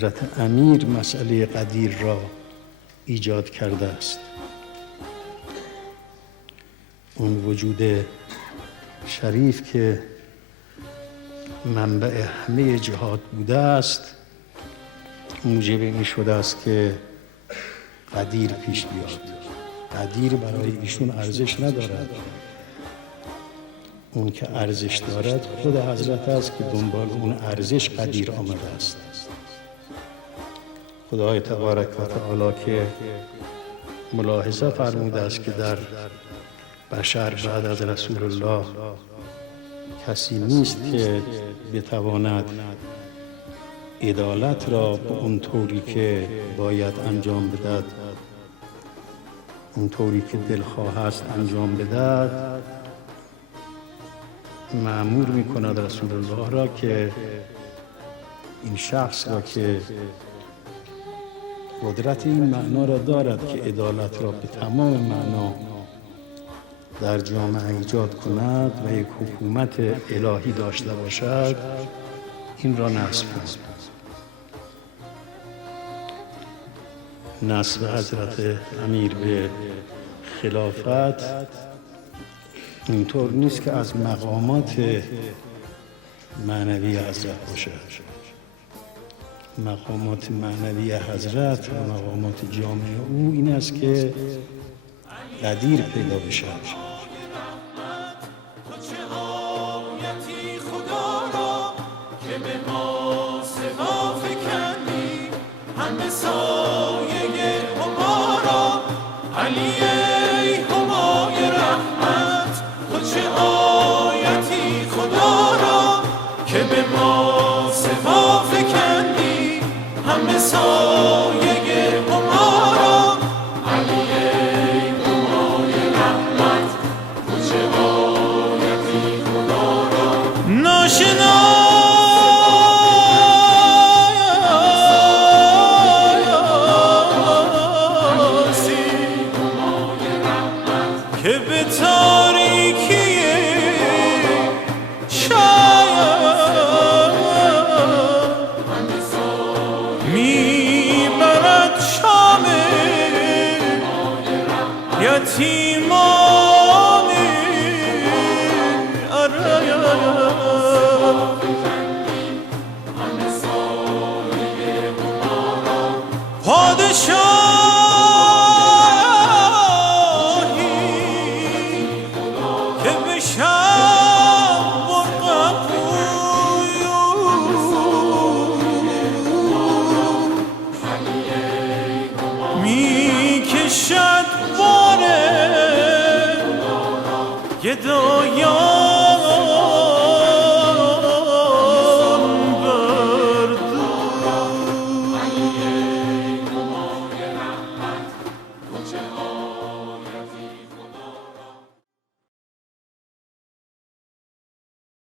حضرت امیر مسئله قدیر را ایجاد کرده است. اون وجود شریف که منبع همه جهات بوده است موجب این شده است که قدیر پیش بیاد. قدیر برای ایشون ارزش ندارد، اون که ارزش دارد خود حضرت است که دنبال اون ارزش قدیر آمده است. خدای تبارک و تعالی که ملاحظه فرموده است که در بشر بعد از رسول الله کسی نیست که بتواند عدالت را به اون طوری که باید انجام بدهد، اون طوری که دلخواه است انجام بدهد. مأمور می‌کند رسول الله را که این شخص را که قدرت این معنا را دارد که عدالت را به تمام معنا در جامعه ایجاد کند و یک حکومت الهی داشته باشد، این را نصب کند. نصب حضرت امیر به خلافت اینطور نیست که از مقامات معنوی حضرت باشد. مقامات معنوی حضرت و مقامات جامعه او این است که قدیر پیدا بشد. گدایان